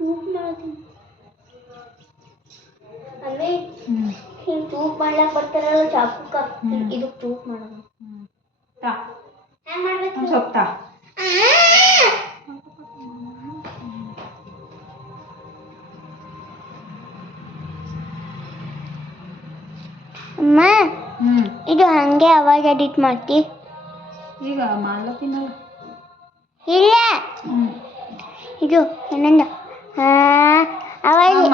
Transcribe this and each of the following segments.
ಚೂಪ್ ಮಾಡ್ತೀನಿ ಹಿಂಗೆ ಚೂಪ್ ಮಾಡ್ಲಕ್ ಬರ್ತಾರಲ್ಲ ಚಾಕುಕ್ಕ ಹ್ಮ್. ಇದು ಚೂಪ್ ಮಾಡೋದು ಹ್ಞೂ ತಾ ಹೆಂಗ್ ಮಾಡ್ಬೇಕು ಒಂದು ಸ್ವಲ್ಪ ತಾ ಅಮ್ಮ ಇದು ಹಂಗೆ ಅವಾಗ ಎಡಿಟ್ ಮಾಡ್ತಿ ಈಗ ಮಾಡ್ಲತ್ತೀನಲ್ಲ ಇಲ್ಲ ಇದು ಏನಂದ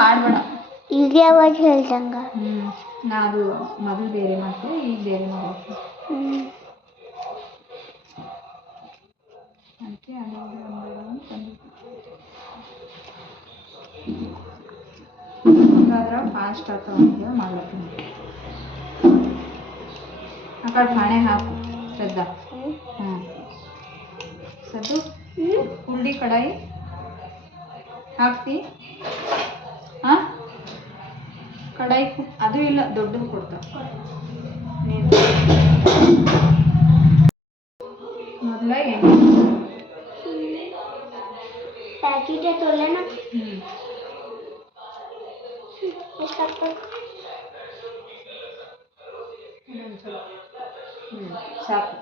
ಮಾಡಬೇಡ ಈಗ ಅವಾಗ ಹೇಳ್ದಂಗ ಹ್ಞೂ ನಾ ಅದು ಮೊದಲು ಬೇರೆ ಮಾಡ್ತೀವಿ ಈಗ ಬೇರೆ ಮಾಡ್ತೀನಿ ಹ್ಮ್ ಅದಕ್ಕೆ ಅದು ಇದು ಒಂದೆರಡು ಅಂತ ತಂದಿದ್ದು ಹಿಂಗಾದ್ರೆ ಫಾಸ್ಟ್ ಆಗ್ತಾವ ಅಂತ ಮಾಡ್ಲತ್ತೀನಿ ಆ ಕಡೆ ಪಾಣೆ ಹಾಕು ಶ್ರದ್ಧಾ ಹ್ಞೂ ಸದ್ದು ಹುರುಳಿ ಕಡಾಯಿ ಹಾಕ್ತಿ? ಹಾಂ ಕಡಾಯಿ ಕು- ಅದು ಇಲ್ಲ ದೊಡ್ಡದು ಕೊಡ್ತಾವ ಮೊದಲ ಎಣ್ಣೆ ಪ್ಯಾಕೆಟ್ ತೊಲೆನ ಹ್ಞೂ ಎಷ್ಟು ಹಾಕ್ಬೇಕು. ಇನ್ನೊಂದು ಸ್ವಲ್ಪ ಹ್ಞೂ ಸಾಕು.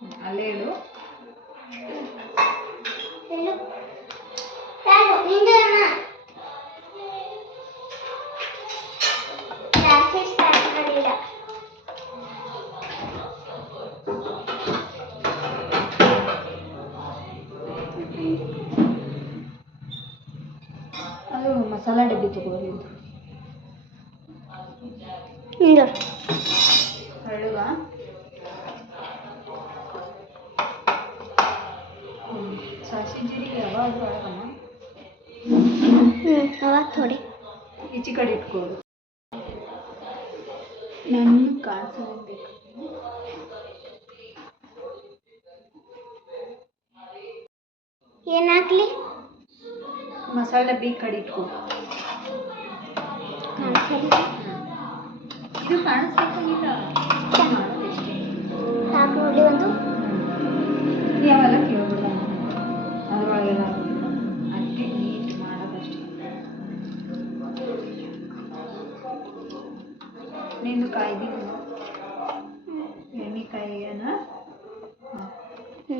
ಹ್ಞೂ ಅಲ್ಲೇ ಇಡು நீங்க ನನ್ನ ಕಾಣಿಸಬೇಕು ಏನು ಏನಾಗ್ಲಿ? ಮಸಾಲ ಡಬ್ಬಿ ಈ ಕಡೆ ಇಟ್ಕೊ ಕಾಣಿಸಲ್ಲ ಇದು ನೋಡಿ ಒಂದು. ಯಾವೆಲ್ಲ ಕೇಳಬೇಡ. ಅದ್ರೊಳಗೆಲ್ಲ ನಿಂದು ಕಾಯ್ದಿಲ್ಲ ಎಣ್ಣೆ ಕಾಯಿನ ಹ್ಞೂ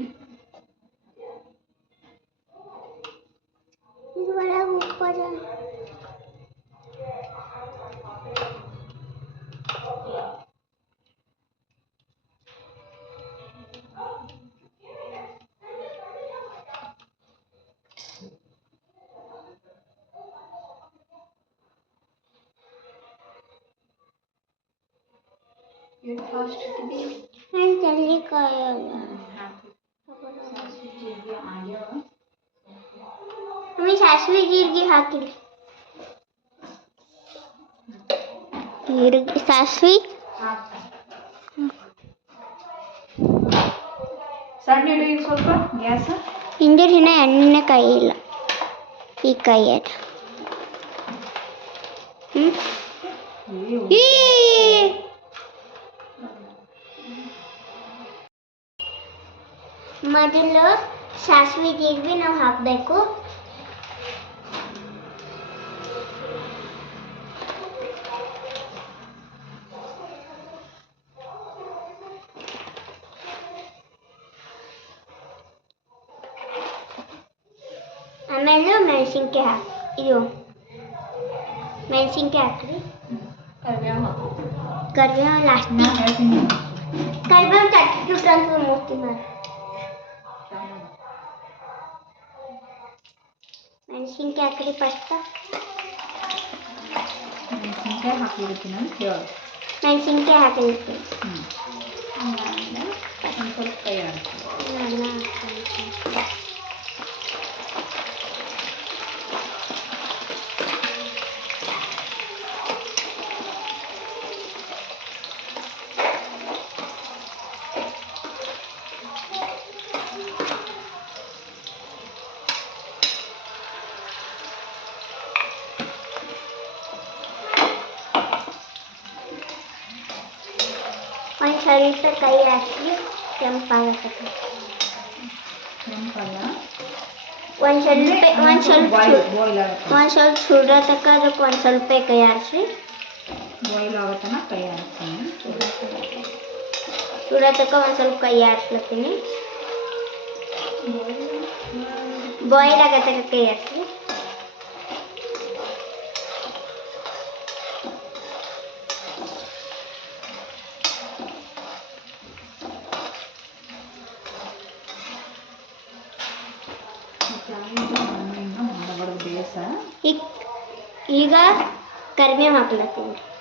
ಇದು ಒಳಗೆ ಉಪ್ಪು ಹಾಕಿರಿ. ಈರುಳ್ಳಿ ಸಾಸಿವೆ. ಸಣ್ಣ ಸ್ವಲ್ಪ ಗ್ಯಾಸ್. ಹಿಂದಿನ ದಿನ ಎಣ್ಣೆ ಕಾಯಿ ಇಲ್ಲ. ಈ ಕಾಯಿ ಅದ. ಮೊದಲು ಸಾಸಿವೆ ಜೀರಿಗೆ ನಾವು ಹಾಕಬೇಕು ಆಮೇಲೆ ಮೆಣಸಿನ್ಕಾಯಿ ಹಾಕಿ ಇದು ಮೆಣಸಿನ್ಕಾಯಿ ಹಾಕ್ರಿ ಕರಿಬೇವು ಹಾಕು ಕರಿಬೇವು ಲಾಸ್ಟ್ ನಾ ಹೇಳ್ತೀನಿ ಕರಿಬೇವು ತಟ್ಟಿಟ್ಟು ಟ್ರಾನ್ಸ್ಫರ್ ಮಾಡ್ತೀನಿ ನಾನು ಮೆಣಸಿನ್ಕಾಯಿ ಹಾಕ್ರಿ ಫಸ್ಟ್ ಮೆಣಸಿನ್ಕಾಯಿ ಹಾಕಿರ್ತೀನಿ ಅಂತ ಹೇಳು ಮೆಣಸಿನ್ಕಾಯಿ ಹಾಕಿರ್ತೀನಿ ಹ್ಞೂ ಹಂಗಾದ್ಮೇಲೆ ಒಂದು ಸ್ವಲ್ಪ ಕೈ ಆಡ್ತೀನಿ ಅನ್ನ ಹಾಕ್ತೀನಿ. ಒಂದು ಸ್ವಲ್ಪ ಕೈ ಹಾಕಿ ಕೆಂಪಾಗತ್ತೆ ಕೆಂಪಲ್ಲ ಒಂದು ಸ್ವಲ್ಪ ಒಂದು ಸ್ವಲ್ಪ ಬಾಯ್ಲ್ ಚು- ಬಾಯ್ಲ್ ಆಗುತ್ತೆ ಒಂದು ಸ್ವಲ್ಪ ಸುಡೋ ತನಕ ಅದಕ್ಕೆ ಒಂದು ಸ್ವಲ್ಪ ಕೈ ಆಡಿಸಿ ಬಾಯ್ಲ್ ಆಗುತ್ತನ ಕೈ ಹಾಕ್ತೀನಿ ಸುಡೋ ತನಕ ಒಂದು ಸ್ವಲ್ಪ ಕೈ ಆಡಿಸ್ಲತ್ತೀನಿ ಬಾಯ್ಲ್ ಆಗೋ ತನಕ ಕೈ ಆಡಿಸಿ कर्मे मापलते हैं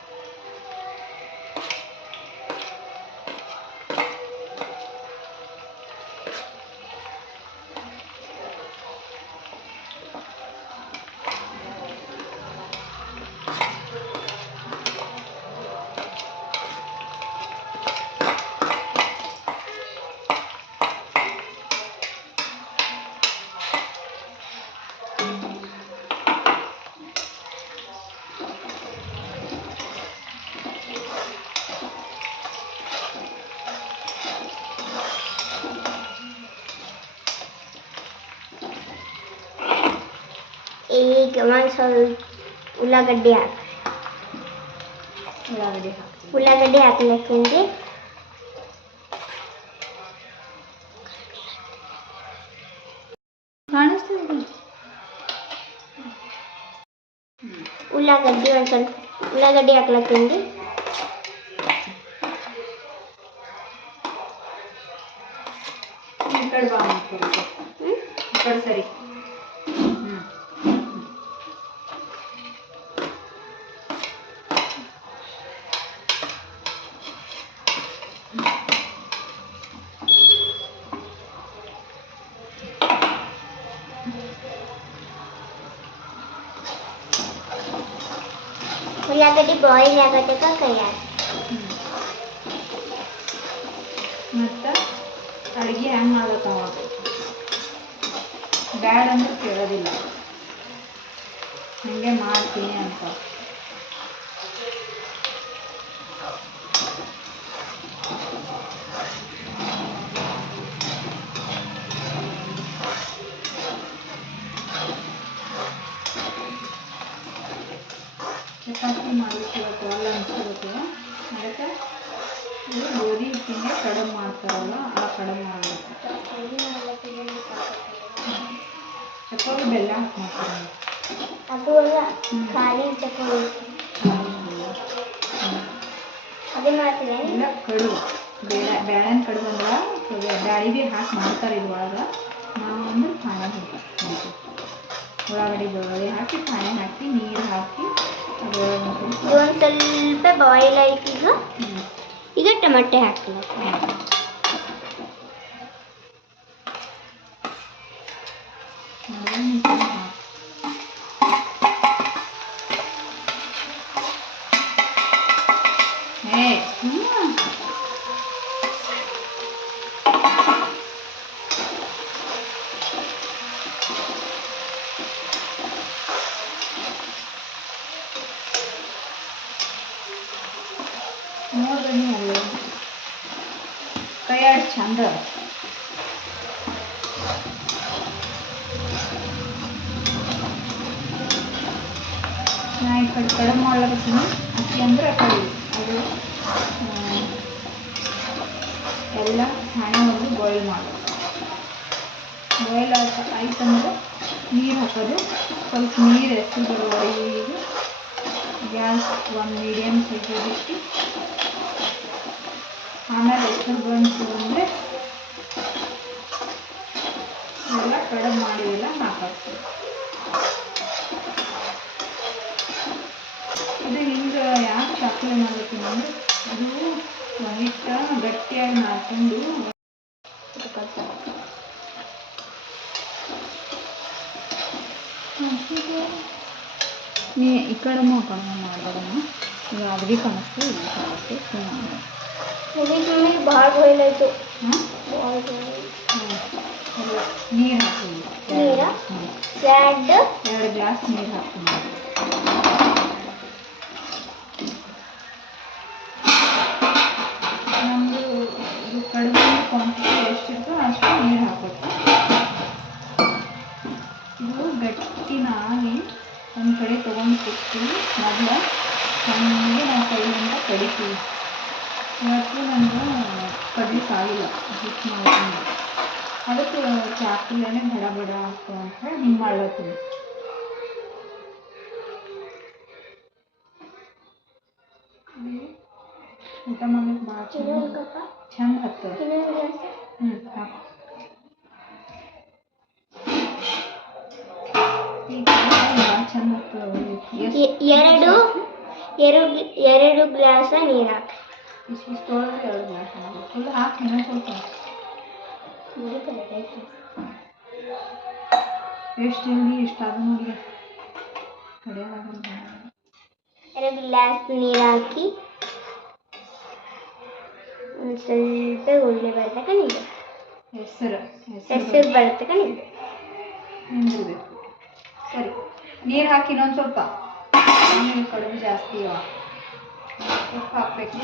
ಈಗ ಒಂದು ಸ್ವಲ್ಪ ಉಳ್ಳಾಗಡ್ಡಿ ಹಾಕಿ ಉಳ್ಳಾಗಡ್ಡಿ ಹಾಕ್ತೀನಿ. ಉಳ್ಳಾಗಡ್ಡಿ ಹಾಕ್ಲತ್ತೀನಿ ಕಾಣಿಸ್ತಿದೆ. ಉಳ್ಳಾಗಡ್ಡಿ ಒಂದು ಸ್ವಲ್ಪ ಉಳ್ಳಾಗಡ್ಡಿ ಹಾಕ್ಲತ್ತೀನಿ ಈ ಕಡೆ ಬಾ ಮಾಡ್ಕೊಬೇಕು ಉಳ್ಳಾಗಡ್ಡಿ ಬಾಯ್ಲ್ ಆಗತ್ತಕ ಕೈ ಮತ್ತೆ ಅಡುಗೆ ಹೆಂಗೆ ಮಾಡ್ಬೇಕು ಬ್ಯಾಡ್ ಅಂದ್ರೆ ಕೇಳೋದಿಲ್ಲ ಹಾಗೆ ಮಾಡ್ತೀನಿ ಅಂತ ಚಪಾತಿ ಮಾಡಲಿಕ್ಕೆ ಇವತ್ತು ಅಲ್ಲ ಅನ್ಸ್ಬಿಟ್ಟು ಅದಕ್ಕೆ ಇದು ಗೋಧಿ ಕಡಿಮೆ ಮಾಡ್ತಾರಲ್ಲ ಆ ಕಡಿಮೆ ಮಾಡಬೇಕು. ಚಪಾತಿ ಬೆಲ್ಲ ಹಾಕಿ ಮಾಡ್ತಾರೆ. ಅದು ಅಲ್ಲ ಖಾಲಿ ತಗೊಂಡು ಅದೇ ಮಾಡ್ತೀನಿ ಇಲ್ಲ ಕಡುಬು. ಬೇಡ ಬೇಳೆನ ಕಡುಬು ಅಂದ್ರೆ ಬ್ಯಾಳಿ ಭೀ ಹಾಕಿ ಮಾಡ್ತಾರೆ ಇದ್ರೊಳಗೆ. ನಾವು ಅಂದ್ರೆ ಖಾನೆ ಹಾಕಿ ಉಳ್ಳಾಗಡ್ಡಿ ಬೆಳ್ಳುಳ್ಳಿ ಹಾಕಿ ಖಾನೆ ಹಾಕಿ ನೀರು ಹಾಕಿ ಅದ್ರೊಳಗೆ ಒಂದು ಸ್ವಲ್ಪ ಬಾಯ್ಲ್ ಆಯ್ತು ಈಗ. ಈಗ ಟೊಮೆಟೊ ಹಾಕಲ್ಲ ಹೇ ಹ್ಮ್. ನೀರು ಎಷ್ಟು ಗ್ಯಾಸ್ ಒಂದು ಮೀಡಿಯಮ್ ಸೈಜಲ್ಲಿ ಇಟ್ಟು ಆಮೇಲೆ ಎಷ್ಟು ಬಂತು ಅಂದರೆ ಎಲ್ಲ ಕಡಿಮೆ ಮಾಡಿ ಎಲ್ಲ ಹಾಕಾಕ್ತೀವಿ ಇದು ಹಿಂಗೆ ಯಾಕೆ ಚಾಕ್ಲೆ ಮಾಡ್ತೀನಿ ಅಂದರೆ ಅದು ಹಿಟ್ಟು ಗಟ್ಟಿಯಾಗಿ ಮಾಡ್ಕೊಂಡು ನೀ ಈ ಕಡೆ ಕಡಿಮೆ ಮಾಡ್ಬೋದಮ್ಮ ಈಗ ಅದು ಭೀ ಕಾಣಿಸ್ತು ಇದು ಕಾಣಿಸ್ತು ಇದಕ್ಕೆ ನಮಗೆ ಭಾಳ ಬಾಯ್ಲ್ ಆಯಿತು ಹಾಂ ಭಾಳ ಬಾಯ್ಲ್ ನೀರು ಹಾಕ್ತೀನಿ ನೀರಾ? ಹ್ಞೂ ಎರಡು ಎರಡು ಗ್ಲಾಸ್ ನೀರು ಹಾಕ್ತೀನಿ ಕಡೆ ತೊಗೊಂಡು ಕೊಡ್ತೀವಿ. ಮೊದಲು ಚೆನ್ನಾಗಿ ನಾವು ಕೈಯಿಂದ ಕಡಿತೀವಿ. ಇವತ್ತು ನನಗೆ ಕಡ್ಲಿಕ್ಕೆ ಆಗಿಲ್ಲ ಹಿಟ್ಟು ಮಾಡ್ಕೊಂಡು ಅದಕ್ಕೆ ಚಾಕುಲೇನೆ ಬಡ ಬಡ ಅಂತ ಹಿಂಗೆ ಮಾಡ್ಲತ್ತೀನಿ. ಊಟ ಮಾಡ್ಲಿಕ್ಕೆ ಭಾಳ ಚಂದ ಚಂದ ಹತ್ತದ ಎರಡು ಎರಡು ಎರಡು ಗ್ಲಾಸ ನೀರು. ಹಾಕಿ ಎಷ್ಟು ಜಲ್ದಿ ಇಷ್ಟಾದ ನೋಡಿ ಎರಡು ಗ್ಲಾಸ್ ನೀರು ಹಾಕಿ ಒಂದು ಸ್ವಲ್ಪ ಉಳ್ಳಿ ಬರ್ತಕ ನೀರು. ಹೆಸರು ಹೆಸರು ಬರ್ತಕ ನೀರು. ಸರಿ ನೀರು ಹಾಕಿ ಇನ್ನೊಂದು ಸ್ವಲ್ಪ. ಆಮೇಲೆ ಕಡುಬು ಜಾಸ್ತಿ ಇವ ಉಪ್ಪು ಹಾಕ್ಬೇಕು.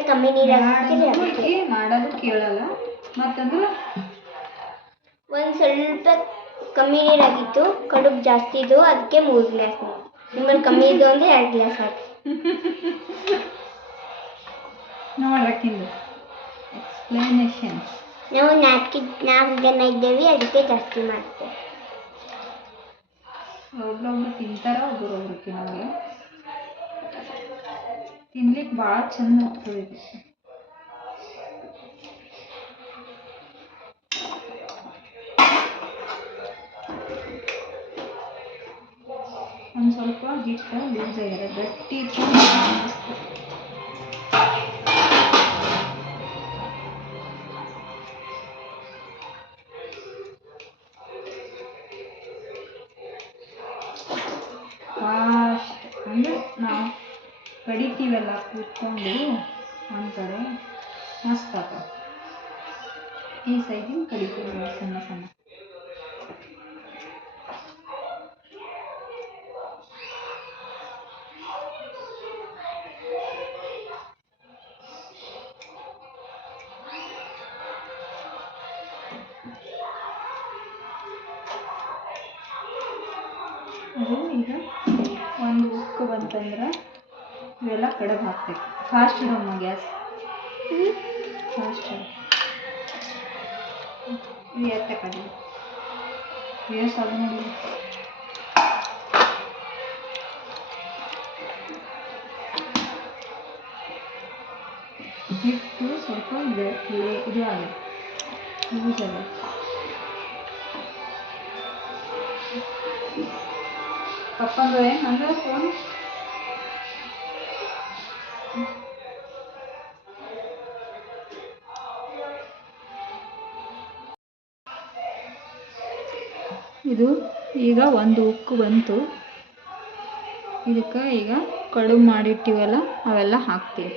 ಸ್ವಲ್ಪ ಕಮ್ಮಿ ನೀರು ಹಾಕ್ತೀರಿ ಮಾಡೋದು ಕೇಳಲ್ಲ. ಮತ್ತಂದ್ರೆ ಒಂದು ಸ್ವಲ್ಪ ಕಮ್ಮಿ ನೀರಾಗಿತ್ತು ಕಡುಬು ಜಾಸ್ತಿ ಇದು ಅದಕ್ಕೆ ಮೂರು ಗ್ಲಾಸ್ ನೀರು. ನಿಮ್ಮಲ್ಲಿ ಕಮ್ಮಿ ಇದ್ದು ಅಂದರೆ ಎರಡು ಗ್ಲಾಸ್ ಹಾಕಿ. ನೋಡಕ್ಕಿಂದು ಎಕ್ಸ್ಪ್ಲನೇಷನ್ ನಾವು ನಾಲ್ಕು ನಾಲ್ಕು ಜನ ಇದ್ದೇವೆ ಅದಕ್ಕೆ ಜಾಸ್ತಿ ಮಾಡ್ತೇವೆ. ಒಬ್ಬರೊಬ್ರು ತಿಂತಾರ ಒಬ್ಬರೊಬ್ರು ತಿನ್ನೋಂಗಿಲ್ಲ ತಿನ್ಲಿಕ್ಕೆ ಭಾಳ ಚಂದ ಆಗ್ತದೆ ಇದು ಒಂದು ಸ್ವಲ್ಪ ಹಿಟ್ಟು ಲೂಸ್ ಆಗಿದೆ ಗಟ್ಟಿ ಇತ್ತು ಮಸ್ತ್. ಕೂತ್ಕೊಂಡು ಒಂದು ಕಡೆ ಮಸ್ತ್ ಆಗ್ತದೆ ಈ ಸೈಜಿನ ಕಡಿತೀವಿ ಸಣ್ಣ ಸಣ್ಣ ಅದು ಈಗ ಒಂದು ಉಕ್ಕು ಬಂತಂದ್ರೆ ಇವೆಲ್ಲ ಕಡುಬು ಹಾಕ್ಬೇಕು. Fast ಇಡಮ್ಮ gas. ಫಾಸ್ಟ್ ಇಡು ಇದು ಎತ್ತ ಕಡಿ. ಗ್ಯಾಸ್ ಅದು ನೋಡಿ ಹಿಟ್ಟು ಸ್ವಲ್ಪ ಇದೆ. ಇದು ಆಗಿದೆ ಲೂಸ್ ಆಗಿದೆ ಪಪ್ಪಂದು ಏನು? ಅಂದ್ರೆ ಫೋನ್ ಇದು ಈಗ ಒಂದು ಉಕ್ಕು ಬಂತು. ಇದಕ್ಕೆ ಈಗ ಕಡುಬು ಮಾಡಿಟ್ಟಿವಲ್ಲ ಅವೆಲ್ಲ ಹಾಕ್ತೀವಿ.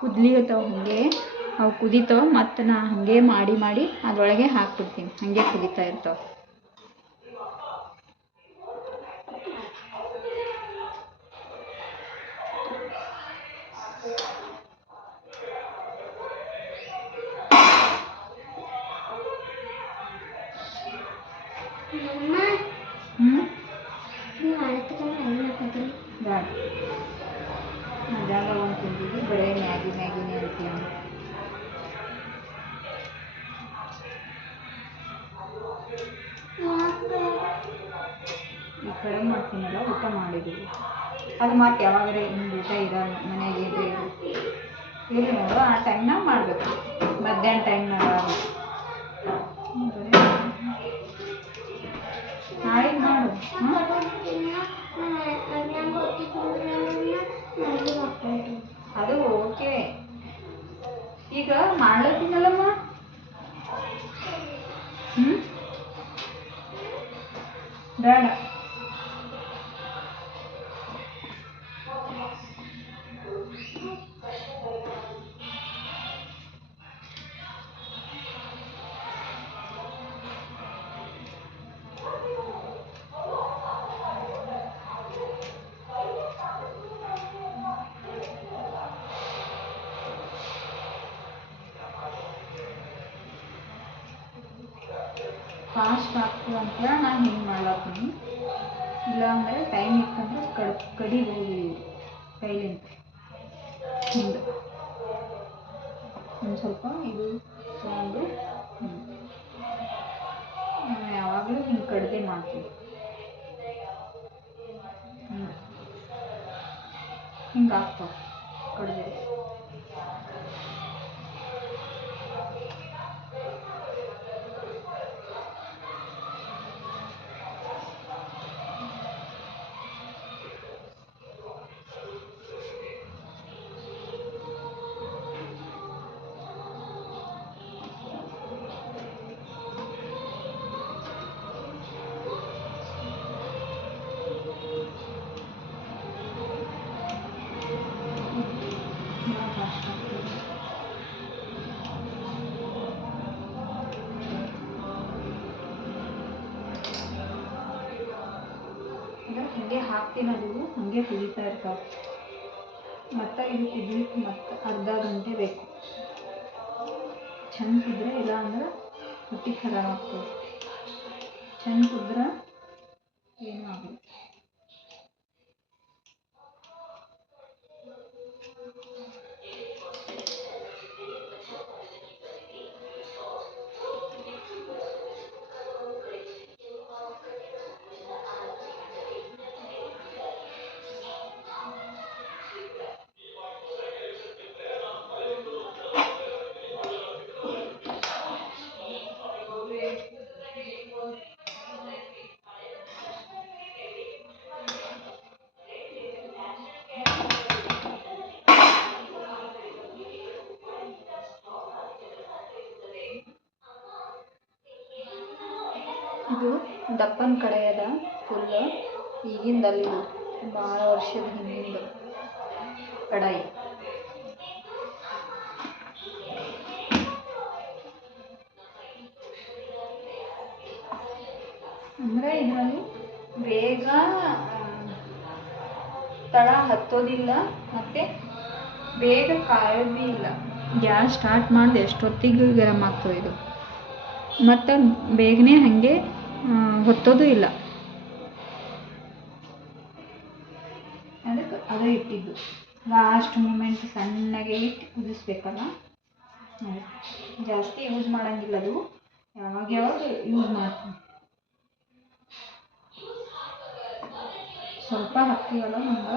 ಕುದ್ಲಿಗತ್ತವ ಹಾಗೆ ಅವು ಕುದಿತಾವ ಮತ್ತು ನಾ ಹಾಗೆ ಮಾಡಿ ಮಾಡಿ ಅದರೊಳಗೆ ಹಾಕ್ಬಿಡ್ತೀನಿ. ಹಾಗೆ ಕುದಿತಾ ಇರ್ತಾವೆ. ಮಾಡಿದ್ದೀವಿ ಅದು ಮತ್ತೆ ಯಾವಾಗಲೇ ಹಿಂಗೆ ಊಟ ಇರಲ್ಲ ಮನೆಗೆ ಇದು ಇಲ್ಲಿ ನೋಡು, ಆ ಟೈಮ್ನಾಗ ಮಾಡಬೇಕು. ಮಧ್ಯಾಹ್ನ ಟೈಮ್ನಾಗ ನಾಳೆ ಮಾಡು? ಅದು ಓಕೆ ಈಗ ಮಾಡ್ಲತ್ತೀನಲ್ಲಮ್ಮ? ಹ್ಞೂ ಬೇಡ. ಫಾಸ್ಟ್ ಆಗ್ತು ಅಂತ ನಾನು ಹಿಂಗೆ ಮಾಡ್ಲತ್ತೀನಿ ಇಲ್ಲ ಅಂದರೆ ಟೈಮ್ ಇತ್ತಂದ್ರೆ ಕಡ್ ಕಡಿಬೋದು ಕೈಲಿಂದ ಹಿಂಗೆ. ಒಂದು ಸ್ವಲ್ಪ ಇದು ಹಾಗೆ ಹಾಕ್ತೀನದು ಹಾಗೆ ಕುದೀತಾ ಇರ್ತಾವೆ ಮತ್ತು ಇದು ಕುದಿಲಿಕ್ಕೆ ಮತ್ತು ಅರ್ಧ ಗಂಟೆ ಬೇಕು. ಚಂದ ಕುದ್ರೆ ಇಲ್ಲ ಅಂದ್ರೆ ರೊಟ್ಟಿ ಖರಾಬ್ ಆಗ್ತದೆ. ಚಂದ ಕುದ್ರೆ ಏನೂ ಆಗಲ್ಲ. ಇದು ದಪ್ಪನ ಕಡೆ ಅದ ಫುಲ್ಲು ಈಗಿಂದಲ್ಲ ಭಾಳ ವರ್ಷದ ಹಿಂದಿಂದ. ಕಡಾಯಿ. ಅಂದರೆ ಇದರಲ್ಲಿ ಬೇಗ ತಳ ಹತ್ತೋದಿಲ್ಲ, ಮತ್ತು ಬೇಗ ಕಾಯೋದು ಇಲ್ಲ. ಗ್ಯಾಸ್ ಸ್ಟಾರ್ಟ್ ಮಾಡಿದೆ, ಎಷ್ಟೊತ್ತಿಗೆ ಗರಮ್ ಆಗ್ತದೆ ಇದು. ಮತ್ತು ಬೇಗನೆ ಹಾಗೆ ಹೊತ್ತೋದು ಇಲ್ಲ. ಅದಕ್ಕೆ ಅದೇ ಇಟ್ಟಿದ್ದು. ಲಾಸ್ಟ್ ಮೂಮೆಂಟ್ ಸಣ್ಣಗೆ ಇಟ್ಟು ಕುದಿಸ್ಬೇಕಲ್ಲ ಜಾಸ್ತಿ ಯೂಸ್ ಮಾಡೋಂಗಿಲ್ಲ ಅದು. ಯಾವಾಗ ಯಾವಾಗ ಯೂಸ್ ಮಾಡ್ತೀನಿ. ಸ್ವಲ್ಪ ಹಾಕ್ತೀವಲ್ಲ ಹಂಗೆ?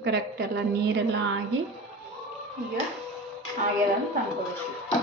ಕರೆಕ್ಟ್ ಎಲ್ಲ ನೀರೆಲ್ಲ ಆಗಿ ಈಗ ಆಗ್ಯದ ಅಂತ ಅನ್ಕೋಬೇಕು